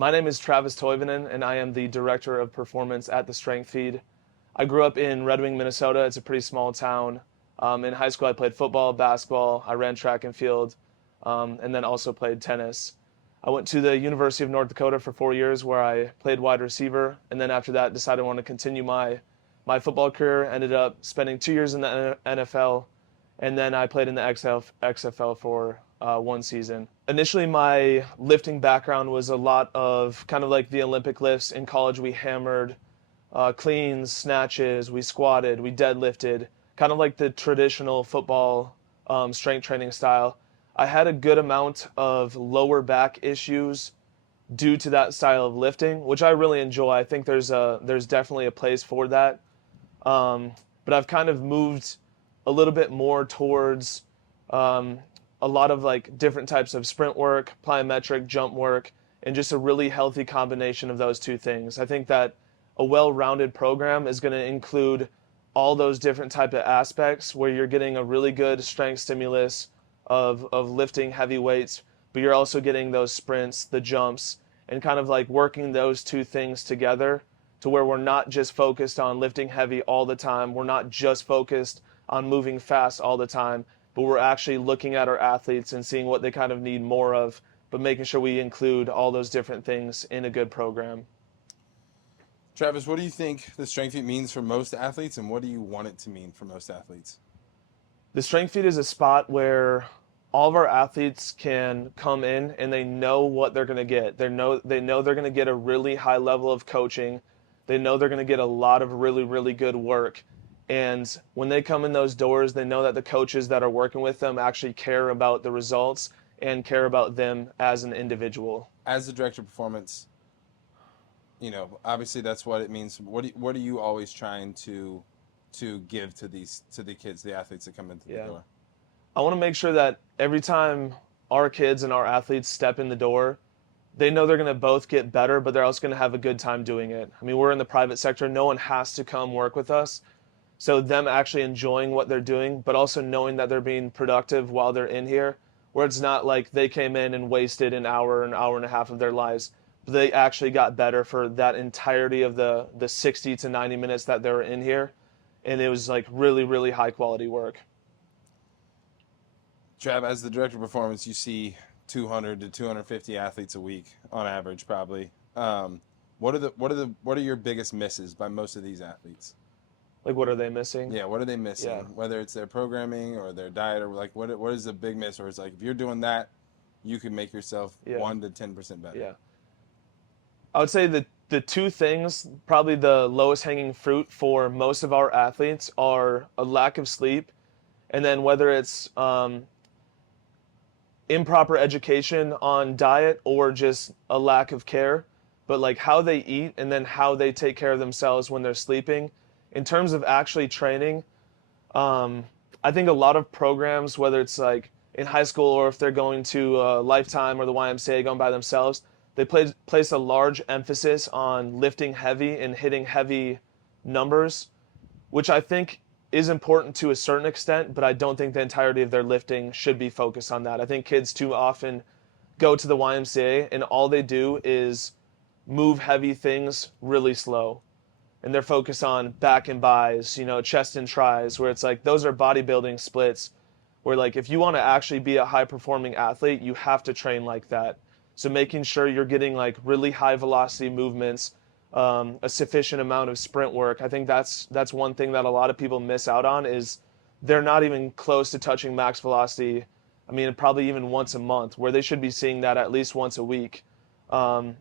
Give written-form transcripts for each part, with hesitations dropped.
My name is Travis Toivonen, and I am the Director of Performance at the Strength Feed. I grew up in Red Wing, Minnesota. It's a pretty small town. In high school, I played football, basketball, I ran track and field, and then also played tennis. I went to the University of North Dakota for 4 years where I played wide receiver, and then after that decided I wanted to continue my football career. Ended up spending 2 years in the NFL, and then I played in the XFL for 1 season. Initially, my lifting background was a lot of kind of like the Olympic lifts. In college, we hammered cleans, snatches, we squatted, we deadlifted, kind of like the traditional football strength training style. I had a good amount of lower back issues due to that style of lifting, which I really enjoy. I think there's definitely a place for that. But I've kind of moved a little bit more towards a lot of like different types of sprint work, plyometric, jump work, and just a really healthy combination of those two things. I think that a well-rounded program is going to include all those different type of aspects where you're getting a really good strength stimulus of lifting heavy weights, but you're also getting those sprints, the jumps, and kind of like working those two things together to where we're not just focused on lifting heavy all the time. We're not just focused on moving fast all the time, but we're actually looking at our athletes and seeing what they kind of need more of, but making sure we include all those different things in a good program. Travis, what do you think the strength feed means for most athletes, and what do you want it to mean for most athletes? The strength feed is a spot where all of our athletes can come in and they know what they're going to get. They know they're going to get a really high level of coaching. They know they're going to get a lot of really, really good work. And when they come in those doors, they know that the coaches that are working with them actually care about the results and care about them as an individual. As the director of performance, obviously that's what it means. What are you always trying to give to the kids, the athletes that come into the door? I want to make sure that every time our kids and our athletes step in the door, they know they're going to both get better, but they're also going to have a good time doing it. I mean, we're in the private sector. No one has to come work with us. So them actually enjoying what they're doing, but also knowing that they're being productive while they're in here, where it's not like they came in and wasted an hour and a half of their lives. But they actually got better for that entirety of the 60 to 90 minutes that they were in here. And it was like really, really high quality work. Trav, as the director of performance, you see 200 to 250 athletes a week on average, probably. What are your biggest misses by most of these athletes? Like, what are they missing? Yeah, what are they missing? Yeah. Whether it's their programming or their diet, or like what is the big miss? Or it's like if you're doing that, you can make yourself 1 to 10% better. Yeah. I would say that the two things, probably the lowest hanging fruit for most of our athletes, are a lack of sleep, and then whether it's improper education on diet or just a lack of care, but like how they eat and then how they take care of themselves when they're sleeping. In terms of actually training, I think a lot of programs, whether it's like in high school or if they're going to Lifetime or the YMCA going by themselves, they place a large emphasis on lifting heavy and hitting heavy numbers, which I think is important to a certain extent, but I don't think the entirety of their lifting should be focused on that. I think kids too often go to the YMCA and all they do is move heavy things really slow. And they're focused on back and buys, chest and tries, where it's like those are bodybuilding splits where like if you want to actually be a high performing athlete, you have to train like that. So making sure you're getting like really high velocity movements, a sufficient amount of sprint work. I think that's one thing that a lot of people miss out on is they're not even close to touching max velocity. I mean, probably even once a month, where they should be seeing that at least once a week,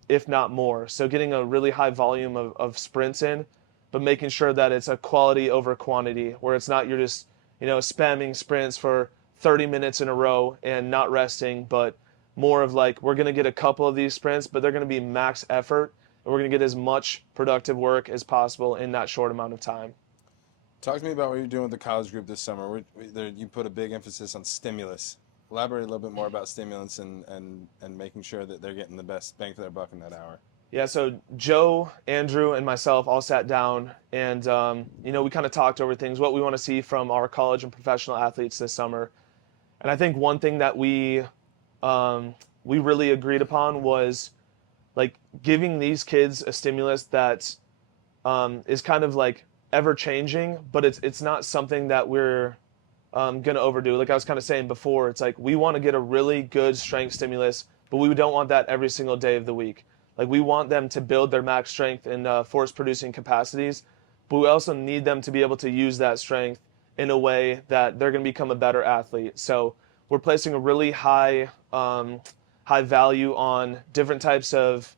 if not more. So getting a really high volume of sprints in, but making sure that it's a quality over quantity, where it's not you're just, spamming sprints for 30 minutes in a row and not resting, but more of like, we're going to get a couple of these sprints, but they're going to be max effort, and we're going to get as much productive work as possible in that short amount of time. Talk to me about what you're doing with the college group this summer. You put a big emphasis on stimulus. Elaborate a little bit more about stimulus and making sure that they're getting the best bang for their buck in that hour. Yeah, so Joe, Andrew, and myself all sat down and, we kind of talked over things, what we want to see from our college and professional athletes this summer. And I think one thing that we really agreed upon was like giving these kids a stimulus that is kind of like ever changing, but it's not something that we're gonna overdo. Like I was kind of saying before, it's like we want to get a really good strength stimulus, but we don't want that every single day of the week. Like we want them to build their max strength and force producing capacities, but we also need them to be able to use that strength in a way that they're going to become a better athlete. So we're placing a really high value on different types of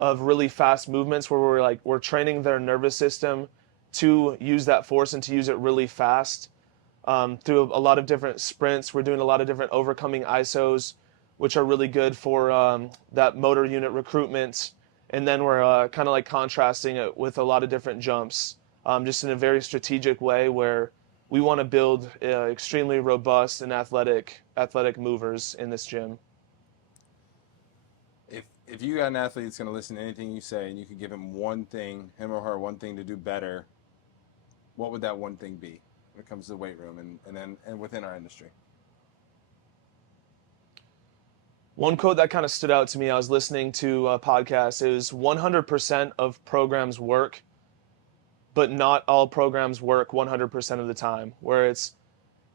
really fast movements where we're training their nervous system to use that force and to use it really fast through a lot of different sprints. We're doing a lot of different overcoming ISOs, which are really good for that motor unit recruitment. And then we're kind of like contrasting it with a lot of different jumps, just in a very strategic way where we want to build extremely robust and athletic movers in this gym. If you got an athlete that's going to listen to anything you say and you could give him one thing, him or her, one thing to do better, what would that one thing be when it comes to the weight room and within our industry? One quote that kind of stood out to me, I was listening to a podcast, is 100% of programs work, but not all programs work 100% of the time. Where it's,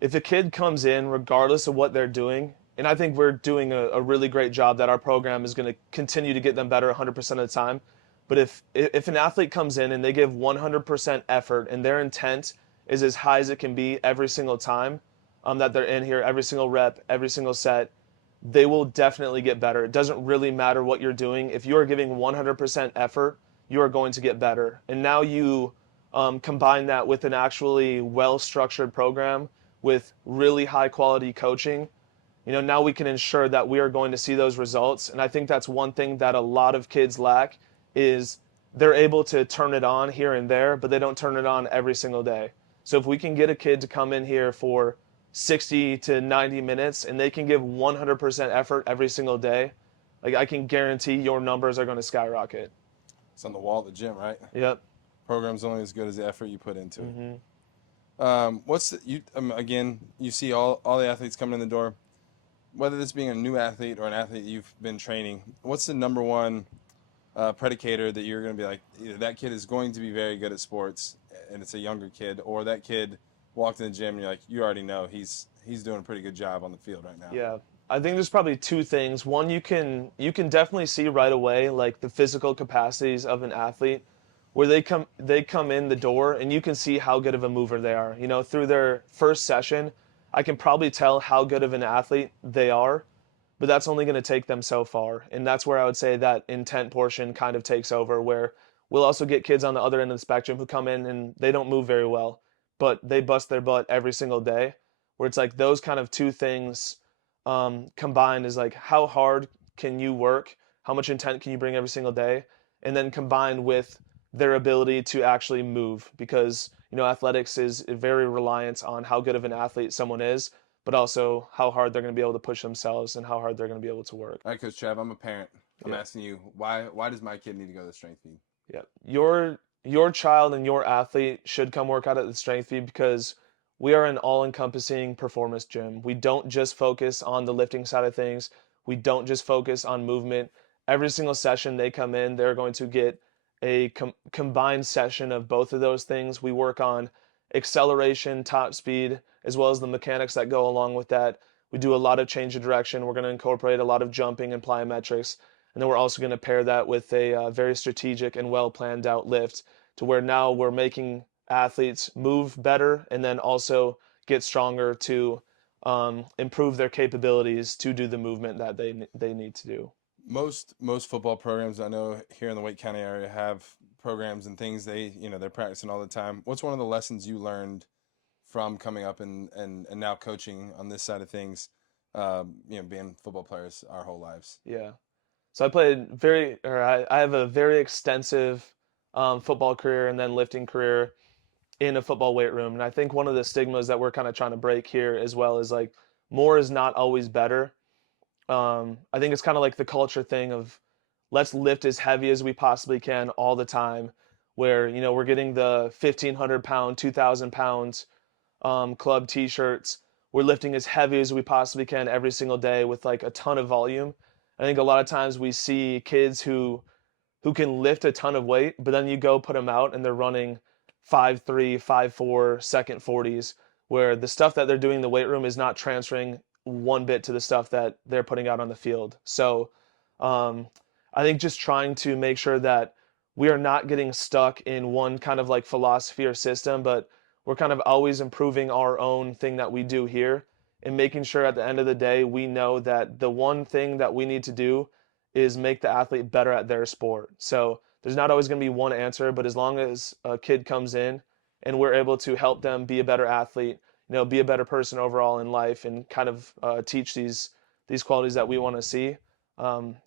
if a kid comes in, regardless of what they're doing, and I think we're doing a really great job that our program is going to continue to get them better 100% of the time. But if an athlete comes in and they give 100% effort and their intent is as high as it can be every single time that they're in here, every single rep, every single set, they will definitely get better. It doesn't really matter what you're doing. If you are giving 100% effort, you are going to get better. And now you combine that with an actually well-structured program with really high-quality coaching. Now we can ensure that we are going to see those results. And I think that's one thing that a lot of kids lack is they're able to turn it on here and there, but they don't turn it on every single day. So if we can get a kid to come in here for 60 to 90 minutes and they can give 100% effort every single day, like I can guarantee your numbers are going to skyrocket. It's on the wall at the gym, right? Yep. Program's only as good as the effort you put into it. Mm-hmm. Again, you see all the athletes coming in the door, whether this being a new athlete or an athlete you've been training, what's the number one predicator that you're going to be like, either that kid is going to be very good at sports and it's a younger kid, or that kid walked in the gym and you're like, you already know he's doing a pretty good job on the field right now? Yeah. I think there's probably two things. One, you can definitely see right away like the physical capacities of an athlete where they come in the door and you can see how good of a mover they are. Through their first session, I can probably tell how good of an athlete they are, but that's only going to take them so far. And that's where I would say that intent portion kind of takes over, where we'll also get kids on the other end of the spectrum who come in and they don't move very well, but they bust their butt every single day, where it's like those kind of two things combined is like how hard can you work, how much intent can you bring every single day, and then combined with their ability to actually move, because athletics is very reliant on how good of an athlete someone is, but also how hard they're going to be able to push themselves and how hard they're going to be able to work. All right, Coach Trav, I'm a parent. I'm Yeah. asking you, why does my kid need to go to the strength feed? Yeah. Your child and your athlete should come work out at the strength feed because we are an all-encompassing performance gym. We don't just focus on the lifting side of things. We don't just focus on movement. Every single session they come in, they're going to get a combined session of both of those things. We work on acceleration, top speed, as well as the mechanics that go along with that. We do a lot of change of direction. We're going to incorporate a lot of jumping and plyometrics. And then we're also going to pair that with a very strategic and well planned out lift to where now we're making athletes move better and then also get stronger to improve their capabilities to do the movement that they need to do. Most football programs I know here in the Wake County area have programs and things they're practicing all the time. What's one of the lessons you learned from coming up and now coaching on this side of things, being football players our whole lives? Yeah. So I have a very extensive football career and then lifting career in a football weight room. And I think one of the stigmas that we're kind of trying to break here as well is like more is not always better. I think it's kind of like the culture thing of let's lift as heavy as we possibly can all the time, where we're getting the 1,500-pound, 2,000-pound club t-shirts. We're lifting as heavy as we possibly can every single day with like a ton of volume. I think a lot of times we see kids who can lift a ton of weight, but then you go put them out and they're running 5.3, 5.4 second 40s, where the stuff that they're doing in the weight room is not transferring one bit to the stuff that they're putting out on the field. So um, I think just trying to make sure that we are not getting stuck in one kind of like philosophy or system, but we're kind of always improving our own thing that we do here and making sure at the end of the day we know that the one thing that we need to do is make the athlete better at their sport. So there's not always going to be one answer, but as long as a kid comes in and we're able to help them be a better athlete, be a better person overall in life, and kind of teach these qualities that we want to see,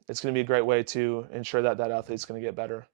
it's going to be a great way to ensure that that athlete's going to get better.